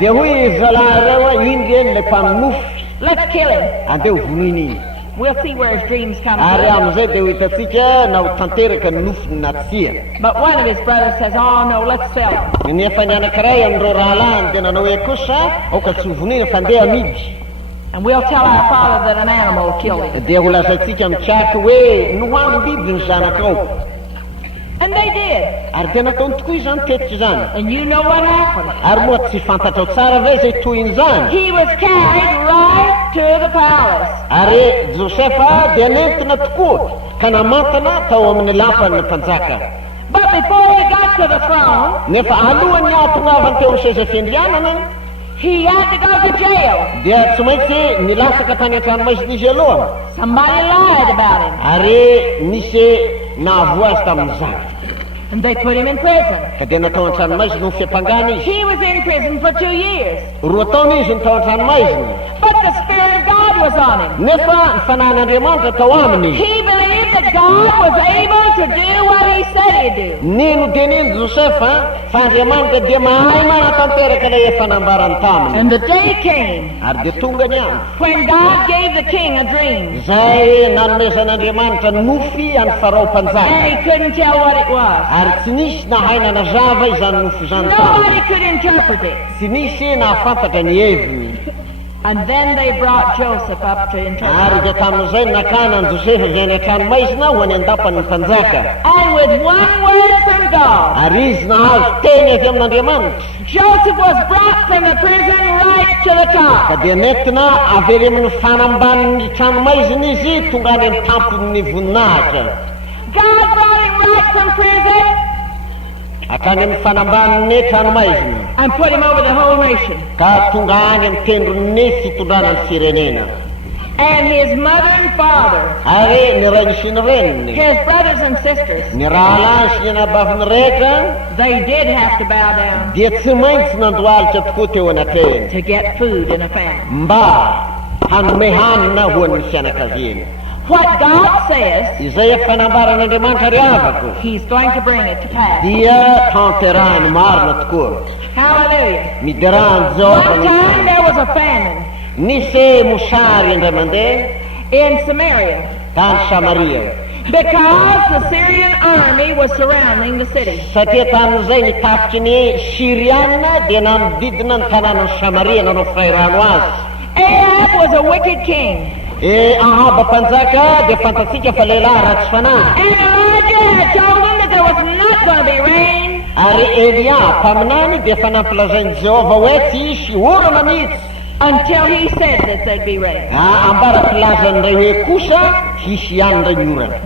dia hoy zalahy reo iny le mpaminofy Let's kill him. andeo vonoiny izy We'll see where his dreams come ary from. am'izay dia ho hitatsika na ho tanteraka ny nofiny na tsia But one of his brothers says, oh no, let's sell him. nefa ny anankiray amindreo rahalahiny dia nanao hoe kosa aoka tsy ho vonina fa ndeha amidy And we'll tell our father that an animal killed him. dia ho lazaitsika mikiaky hoe nohano biby ny zanakao And they did. ary dia nataony tokoa izany tetiky zany And you know what happened. ary moa tsy fantatrao tsara ve zay toiny zany He was carried right to the palace. ary Josefa dia nentina tokoa ka namantana tao amin'ny lampany mpanjaka But before he got to the throne, nefa alohany atonavany teo amin'ny seza fiandrianana he had to go to jail. dia tsy maintsy nilasaka tany an-tranomaizina izy aloha Somebody lied about him. ary nisy nahavoa azy tamin'izany And they put him in prison. ka dia natao an-tranomaizina ho fiampangana izy He was in prison for 2 years. roa taona izy ny tao an-tranomaizina But the Spirit of God was on him. nefa ny fanan'andriamanitra tao aminy izy He believed that God was able to do what he said he'd do. nino dia nino Josefa fa Andriamanitra dia mahay manatanteraka ilay efa nambarany taminy And the day came ary dia tonga ny andro when God gave the king a dream. zay nanomezan'Andriamanitra nofy any farao mpanjaka And he couldn't tell what it was. ary tsy nisy nahay nanazava izany nofo izany taminy Nobody could interpret it. tsy nisy nahafantatra ny heviny And then they brought Joseph up to ary interpret. dia tamin'izay nakanan Josefa avy any an-tranomaizina ho any andapany ny mpanjaka And with one word from God, ary izy nahazo teny avy amin'Andriamanitra Joseph was brought from the prison right to the ka top. dia nentina avery amin'ny fanambanin'ny tranomaizina izy tonga any amin'ny tampon'ny voninahitra God brought him right from prison akany amin'ny fanambanin'ny tranomaizina and put him over the whole nation. ka tonga any amin'ny tendron'ny fitondranany firenena And his mother and father, ary ny rainy sy ny reniny his brothers and sisters, ny rahalahy sy ny anabaviny rehetra they did have to bow down dia tsy maintsy nandohalitra tokoa teo anatrehany to get food in a famine. mba hanome hanina ho an'ny fianakaviany What God says, izay fanambaran'Andriamanitra riavako he's going to bring it to pass. dia tanterahany marina tokoa Hallelujah. miderahany zao One time there was a famine nisy mosary indray mandeha in Samaria tany Samaria because the Syrian army was surrounding the city. satria tamin'izay nitafitry ny Siriana dia nanodidina ny tanànany Samaria nanao firairano azy Ahab was a wicked king. Ahaba mpanjaka dia fantatsika fa lehilahy ratsy fanahy And Elijah had told him that there was not going to be rain ary Elia mpaminany dia fa nampilazainy Jehova hoe tsy hisy orana mihitsy until he said that there'd be rain. ambarakilazan'ray hoe kosa hisy ihany ray ny orana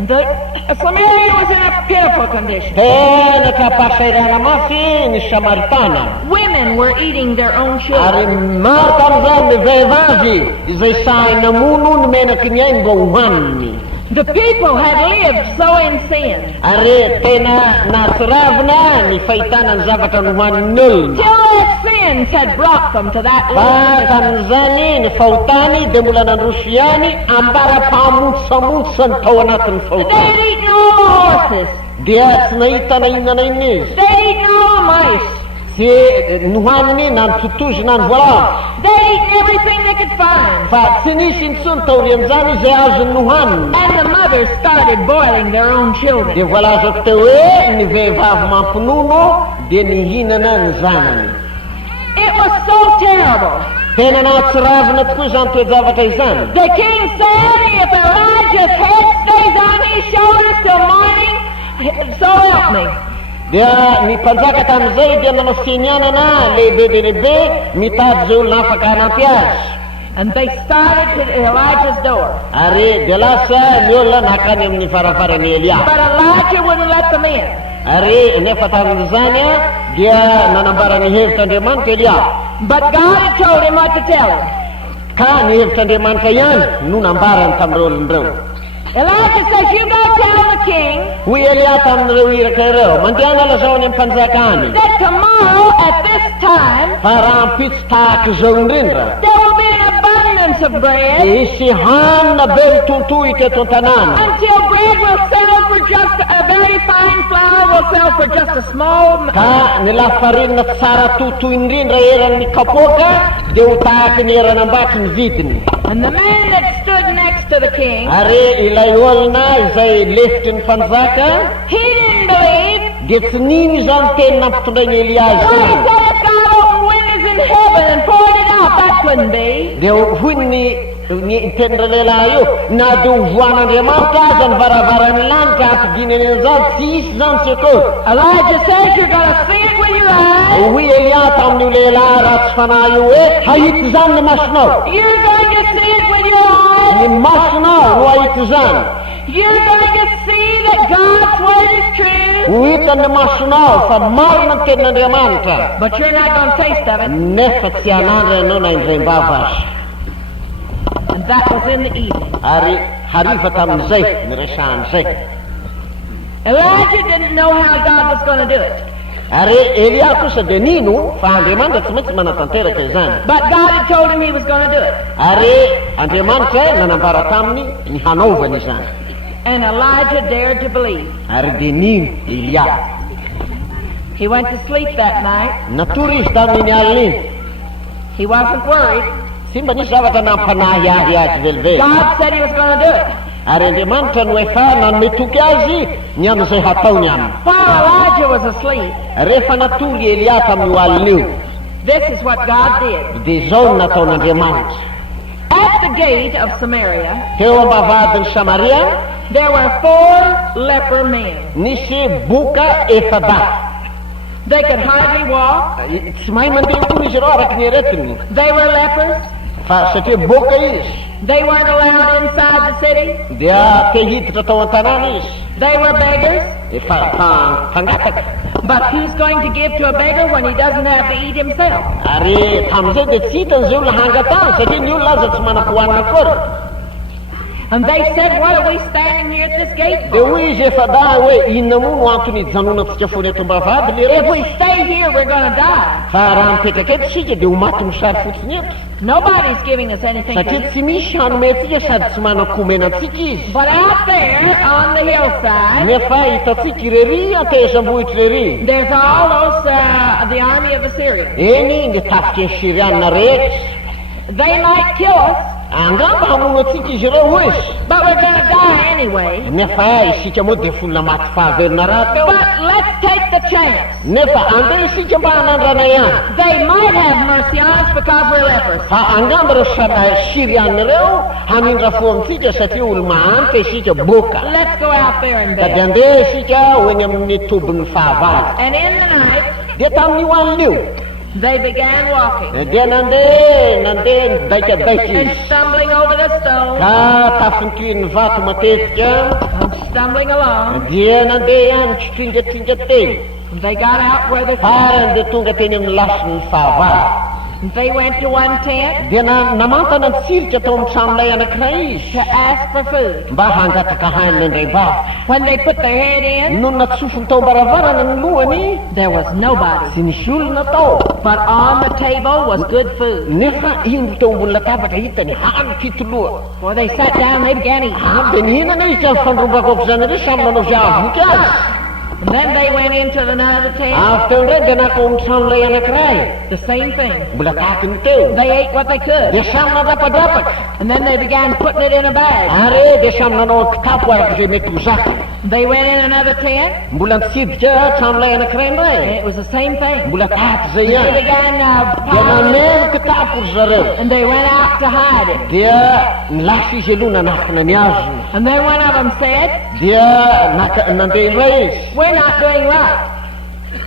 Samaria was in a pitiful condition. tena trapasairana mafy ny Samaritana Women were eating their own ary children. maro tamin'izany ny vehivavy izay sahy namono ny menaky ny ainy mba hohaniny The people had lived so in sin ary tena natsiravina ny fahitana ny zavatra nohoanin'ny olona till their sins had brought them to that fa level. tamin'izany ny fahotany dia mbola nandroso ihany ambara-pahamontsamontsany tao anatin'ny They fahotany had eaten all the horses. dia tsy nahita na inona na inona izy They had eaten all the mice. tsy nohaniny na ny totozy na ny voalavo They had eaten everything they could find. fa tsy nisy intsony taorian'izany izay azony nohaniny And the mothers started boiling their own children. dia voalazako teo hoe ny vehivavy mampinono dia nihinana ny zanany It was so terrible. tena nahatsiravina tokoa izany toejavatra izany The king said, if Elijah's head stays on his shoulders till morning, so help me. dia ny mpanjaka tamin'izay dia nanao finianana lehibe mitady zay olona afaka hanampy azy And they started to Elijah's door. ary dia lasa ny olona nakany amin'ny varavarany Elia But Elijah wouldn't let them in. ary nefa tamin'izany dia nanambara ny hevitr'Andriamanitra Elia But God had told him what to tell him. ka ny hevitr'Andriamanitra ihany no nambarany tamin'ireo olon'ireo Elijah says, you go tell the king hoy Elia tamin'ireo iraka ireo mandehana lazao any amin'ny mpanjakany that tomorrow at this time fa raha ampitsy tahaka izao indrindra there will be an abundance of bread hisy hanina be mitontohy teto an-tanàna until bread will sell for just about very fine flour will sell for just a small... ka ny lafarinina tsara toto indrindra eran'ny kapoaka dia ho tahaka ny eran'ambaky ny vidiny. And the man that stood next to the king, ary ilay olona izay lefitry ny fanjaka he didn't believe. dia tsy nino izany teny nampitondray ny Elia So he izany. said, if God opened windows in heaven and poured it out, that couldn't be. dia hoy ny tenindra lehilahy io, na dia hovoan'Andriamanitra aza ny varavarany lanitra ampidinany an'izany tsy hisy zany tsy akory. Elijah says you're going to see it with your eyes. hoy Elia tamin'io lehilahy ratsy fanahy io hoe hahity zany ny masonao, You're going to see it with your eyes. ny masonao no hahity zany, You're going to see that God's word is true. ho hitan'ny masonao fa marina ny tenin'Andriamanitra, But you're not going to taste of it. nefa tsy hanandra ianao na indray-mbava azy. And that was in the evening. ary hariva tamin'izay ny resahan'izay. Elijah didn't know how God was going to do it. ary Elia kosa dia nino fa Andriamanitra tsy maintsy manatanteraka izany, But God had told him he was going to do it. ary Andriamanitra nanambara taminy ny hanaovany izany. And Elijah dared to believe. ary dia nino Elia He went to sleep that night. natory izy tamin'iny alina iny, He wasn't worried. tsy mba nisy zavatra nampanahy ahy azy velively, God said he was going to do it. ary Andriamanitra no efa nanome toky azy ny amin'izay hataony aminy. While Elijah was asleep, rehefa natory Elia tamin'io alina io, this is what God did. dia izao no nataon'Andriamanitra. At the gate of Samaria, teo ambavadin'ny Samaria there were 4 leper men. nisy boka efada, They could hardly walk. tsy mahay mandeha koa izy ireo araky ny aretiny, They were lepers. fa satria boka izy They weren't allowed inside the city. dia te hiditra tao an-tanàna izy, They were beggars. efa fangataka. But who's going to give to a beggar when he doesn't have to eat himself? ary tamin'izay dia tsy hitan'izay olona hangatany satria ny olona aza tsy manam-pohanina akory. And they said, what are we standing here at this gate dia for? hoy izy efa da hoe inona moa no antony hijanonantsika foana eto ambavady le If rehetra, we stay here, we're going to die. fa raha mipetraka eto sika dia ho maty mosary fotsiny eto, Nobody's giving us anything to satria eat. tsy misy hanome antsika sady tsy manam-pomena antsika izy. But out there on the hillside, nefa hitatsika irery antezam-bohitra irery, there's all those, the army of Assyria. eny ny tafika ny Siriana rehetra, They might kill us, angamba hamono atsika izy ireo hozy, but we're going to die anyway. nefa isika moa dia folona maty fahavelona raha teo, But let's take the chance. nefa andeha isika mba hanandrana ihany, They might have mercy on us because we're lepers. fa angamba reo Siriana ireo hamindra fo amintsika satria olo mahanty isika boka, Let's go out there and sady beg. andeha isika hoeny amin'ny tobin'ny fahavalo. And in the night, dia tamin'io alina io they began walking dia nandeha nidaikadaiky and izy, stumbling over the stone, ka tafintohin'ny vato matetika, and stumbling along. dia nandeha ihany tsitringatringa teny, They got out where they farany dia tonga teny amin'ny lason'ny fahavalo. They went to one tent dia namantana ny tsirika tao amin'ny tranolay anankiray izy to ask for food. mba hangataka hanina indray bava. When they put their head in, no natsofony tao ambaravarana ny lohany, there was nobody. tsy nisy olona tao, But on the table was good food. nefa ino tao ambony latabatra hitany hany kitoloha. Before they sat down, they began eating. dia nihinana izy mifandrombaka aoko zany re samy manao zay avoky azy. And then they went into another tent, avy teo indray dia nakao amin'ny tranolay anankiray, the same thing. mbola tahakiny teo, They ate what they could. dia samy nadrapadrapaka, And then they began putting it in a bag. ary dia samy nanao kitapo araka zay mety ho zaka. They went in another tent, mbola nitsidika tranolay anankiray and indray, it was the same thing. mbola tahaky zay They ihany, began dia piling nameno kitapo ry zareo, and they went out to hide it. dia nilasa izy aloha nanafina ny azony, And then one of them said, dia nandeha indray izy, we're not doing right.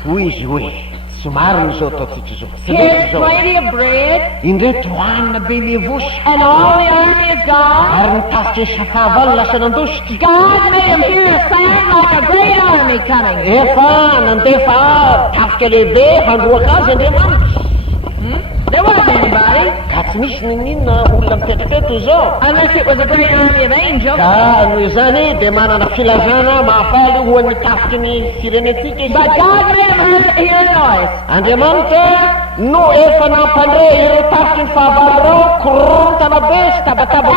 hoy izy hoe tsy marina izao ataotsika izao, tsy mety Here's izao, plenty of bread, indreto hoanina be mevosy, and all the army is gone. ary nitasika ny sakavalo lasa nandositra. God made them hear a sound like a great army coming. efa nandefa tafika lehibe handroaka azy Andriamanitra. There wasn't anybody, ka tsy misy ninina olona mipetrapeto zao. unless it was a great army of angels. Ka noho izany dia manana filazana mahafaly ho an'ny tafiky ny firenetsika izy. But God made them hear a noise. Andriamanitra no efa nampandre ireo tafiky ny fahavaloreo korontana be sy tabataba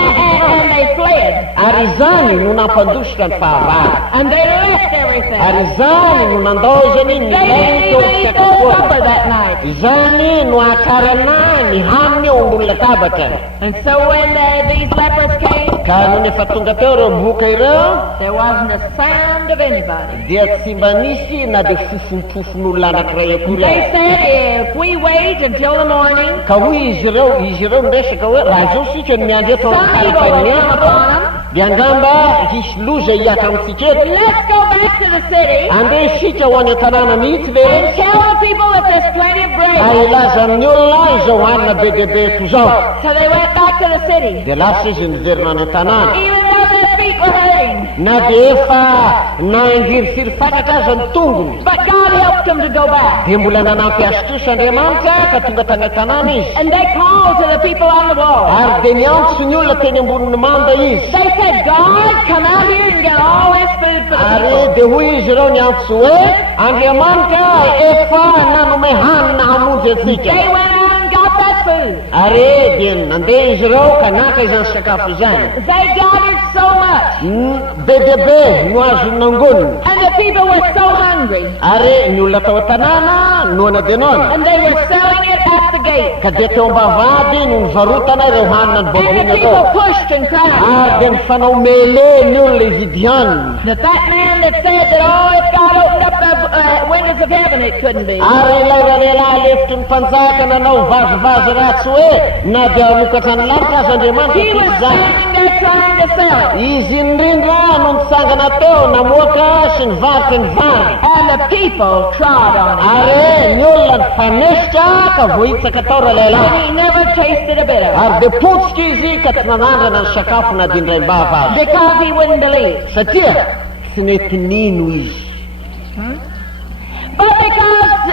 And they fled. ary izany no nampandositra ny fahavalo. And they left everything. Ary izany no nandaozany ny They didn't even eat their supper that night. izany no akarana ny haniny eo ambony latabatra. And so when these lepers came, Ka no nefa tonga teo ireo boka ireo there wasn't a sound of anybody. dia tsy mba nisy na dia fofonpofon'olona anankiray akory They ao. said if we wait until the morning, Ka hoy izy ireo miresaka hoe raha zao sika ny miandry eto some amin'ny evil will come farafahainianako upon them. dia angamba hisy loza hiaka amintsika eto. Let's go back to the city Andeha isika ho any an-tanàna mihitsy ve and tell the people that there's plenty of bread. ilaza amin'ny olona izao hanina be dia be to zao. So they went back to the city, Dia lasa izy niverina any an-tanàna. even though their feet were hurting. Na dia efa naingirifiry fakatra aza ny tongony. But God helped them to go back. Dia mbola nanampy azy kosa Andriamanitra ka tonga tany an-tanàna izy. And they called to the people on the wall. Ary dia niantso ny olona teny amboniny manda izy. They said, God, come out here and get all this food for the Ary people. dia hoy izy ireo niantso hoe Andriamanitra efa nanome hanina hamonjy antsika. They went out and got that food. Ary dia nandeha izy ireo ka naka izany sakafo izany. They gathered so much. Be dia be no azo nangoniny. And the people were so hungry. Ary ny olona tao an-tanàna noana dia noana. And they were selling it at the gate. Ka dia teo ambavady no nivarotana ireo hanina ny And the babony people atao. pushed and Ary cried. dia nifanao mele ny olona ividy hanina. The fat man that said that, oh, if God opened up the windows of heaven, it couldn't be. Ary ilay rahalehilahy lefitry ny mpanjaka nanao vazovazo ratsy hoe na dia mokatra ny lanitra azy Andriamanitra He was tiky zany. standing there trying to sell it. Izy indrindra no nitsangana teo namoaka sy nivarotry ny vary. And the people trod on it. Ary ny olona nifanesitra ka vohitsaka tao And rahalehilahy. he never tasted a bit of it. Ary dia potsika izy ka tsy nanandrana ny sakafo na dia indray mbava azy. Because he wouldn't believe. Satria tsy mety nino izy. But because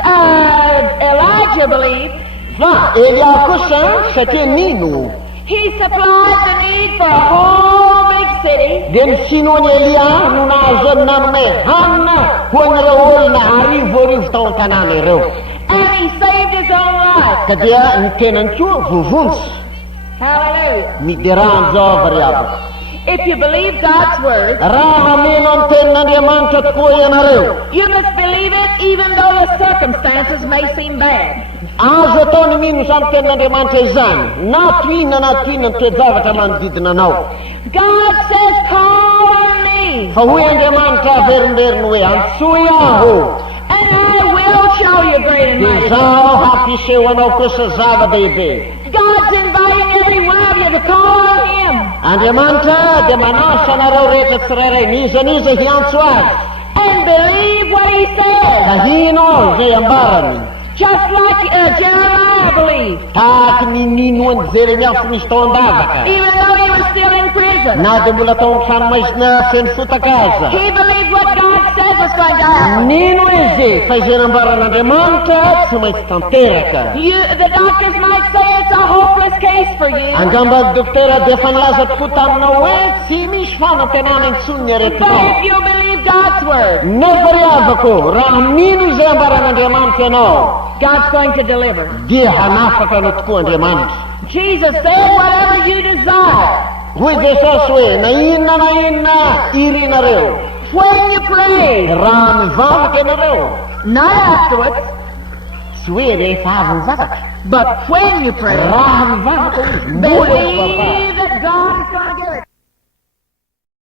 Elijah believed, Fa Elia kosa satria nino. he supplied the need for a whole big city. Dia ny sinoany Elia no nahazo ny nanome hanina ho an'ireo olona arivo tao an-tanàna ireo. And he saved his own life. Ka dia ny tenany koa vovontsy Hallelujah. nideranjao variavaka. If you believe God's word, Raha mino ny tenin'Andriamanitra tokoa ianareo, you must believe it even though the circumstances may seem bad. azo atao ny mino izany tenin'Andriamanitra izany, na tohina ny toe-javatra manodidina anao. God says, call on me, Fa hoy Andriamanitra averimberiny hoe antsoy aho, and I will show you great and dia mighty. zaho hampiseho anao kosa zava-dehibe. God's inviting every one of you to call on Him. Andriamanitra dia manasa anareo rehetra tsirairay niza hiantso azy. And believe what He says. Ka hino izay ambarany. Just like Jeremiah believed. Tahaky ny ninoan'ny Jeremia fo nisy tao an-davaka. Even though he was still in prison. Na dia mbola tao amin'ny tranomaizina feno fotaka aza. He believed what God said was going to happen. Nino izy fa izay nambaran'Andriamanitra tsy maintsy tanteraka. The doctors might say it's a hopeless case for you. Angamba doktera dia efa nilaza tokoa taminao hoe tsy misy fanantenana intsony ny But aretinao. if you believe God's word, Nefa ry avako, raha mino izay ambaran'Andriamanitra ianao, God's going to deliver. dia hanafaka anao tokoa Andriamanitra. Jesus said, whatever you desire, Hoy Jesosy hoe na inona irinareo, when you pray, raha mivavaka ianareo, not afterwards, tsy hoe rehefa avy mivavaka, but when you pray, raha mivavaka izy, mbola mivavaka. believe that God is going to